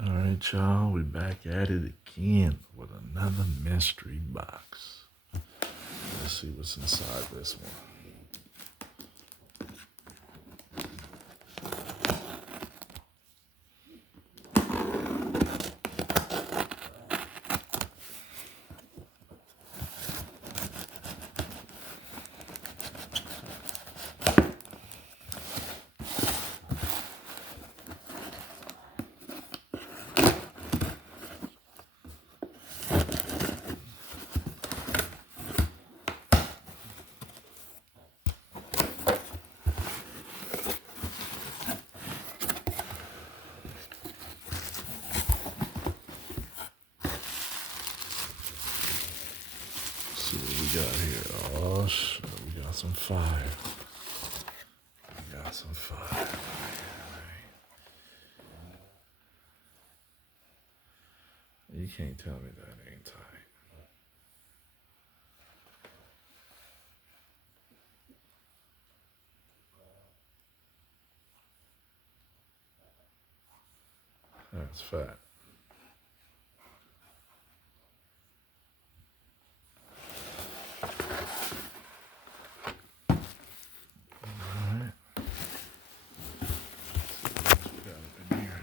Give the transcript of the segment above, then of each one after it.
All right, y'all, we back at it again with another mystery box. Let's see what's inside this one. Let's see what we got here. Oh, shit, we got some fire. We got some fire. You can't tell me that ain't tight. That's fat. Alright. What we got up in here?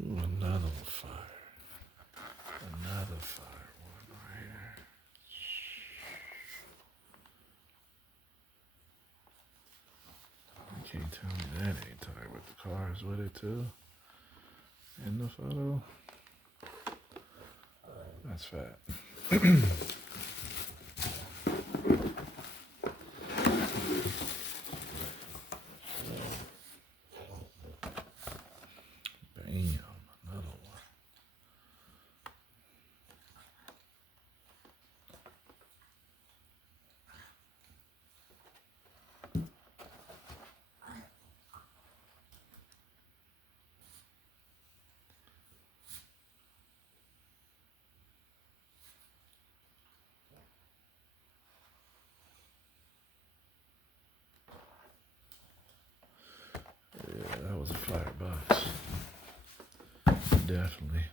Ooh, another fire. Another fire one right here. You can't tell me that ain't tight with the cars with it too. In the photo. That's fat. Bam, another one. Yeah, that was a fire box. Definitely.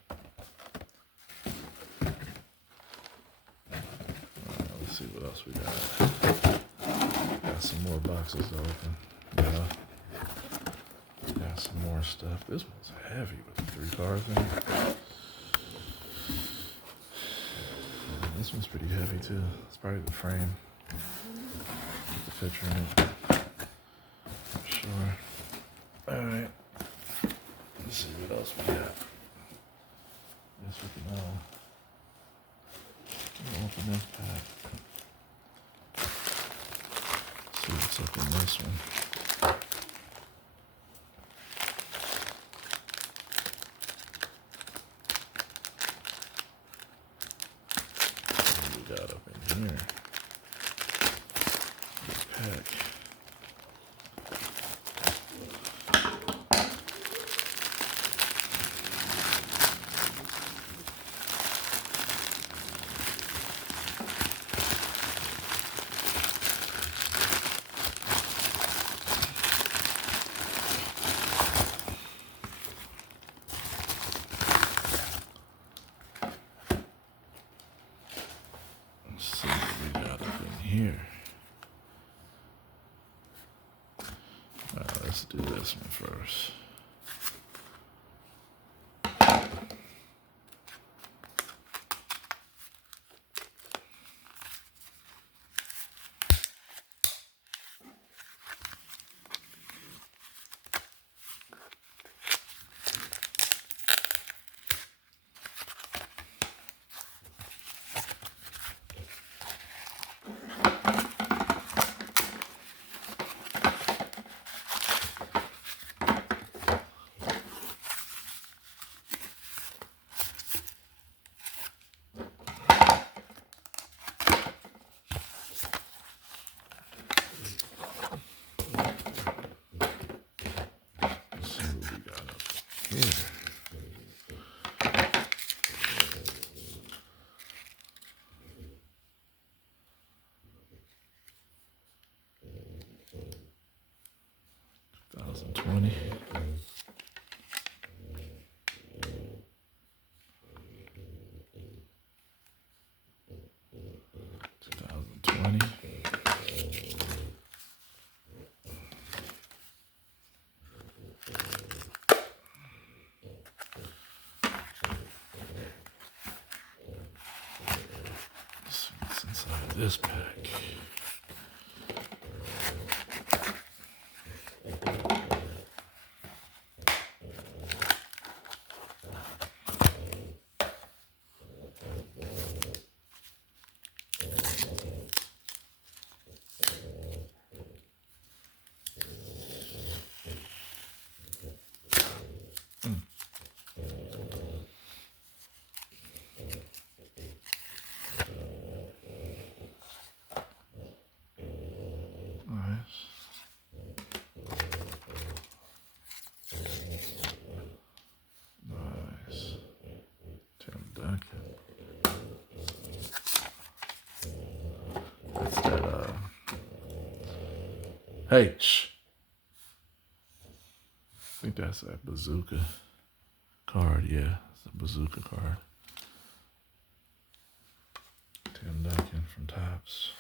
Let's see what else we got. Got some more boxes to open. Yeah. Got some more stuff. This one's heavy with the 3 cars in it. This one's pretty heavy too. It's probably the frame. The picture in it. For sure. Alright. Let's see what else we got. Guess we can open this pack. See what's up in this one. What we got up in here? This pack. Let's see what we got up in here. Let's do this one first. Let's see what we got up here. this pack. Nice. Nice. Tim Duncan. That's that, hey, shh. I think that's that bazooka card, yeah. It's a bazooka card. Tim Duncan from Topps.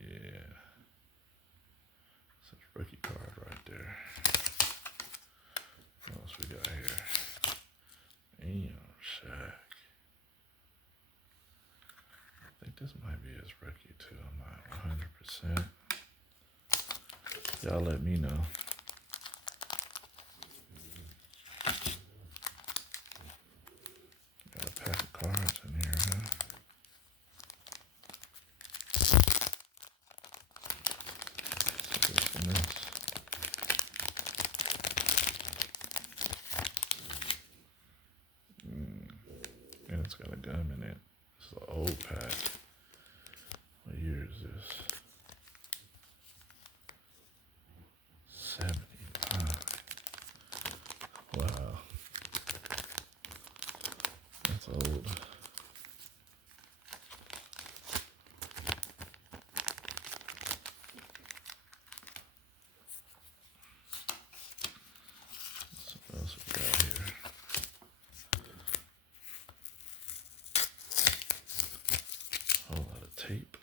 Yeah. Such a rookie card right there. What else we got here? Damn, Shaq. I think this might be his rookie too. I'm not 100%. Y'all let me know. Got a pack of cards in here, huh? What's this? And it's got a gum in it. This is an old pack. What year is this? 75. Wow. That's old. What else we got here? A whole lot of tape.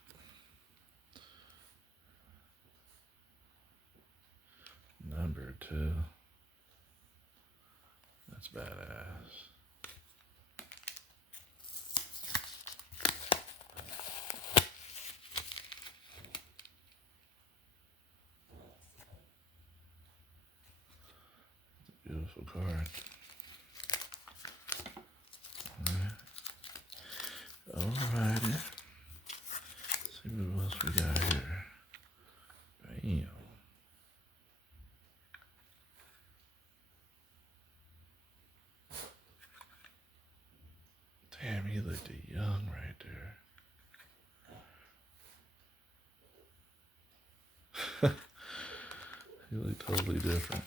Number 2. That's badass. Beautiful card. Alrighty. See what else we got here. Bam. Damn, he looked young right there. He looked totally different.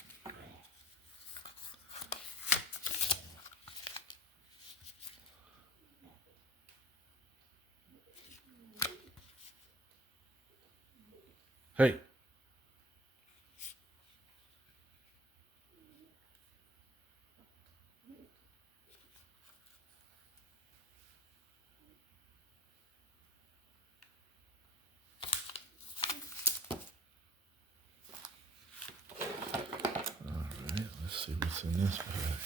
Hey. Alright, let's see what's in this bag.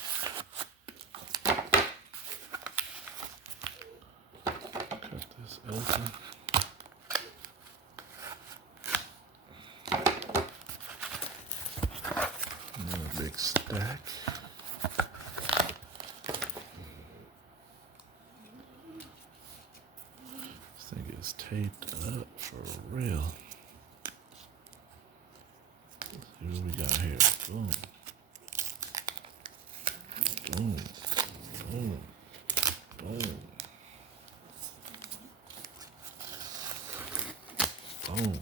Cut this open. Another big stack. This thing is taped up for real. Let's see what we got here. Boom. Boom. Boom. Boom. Boom.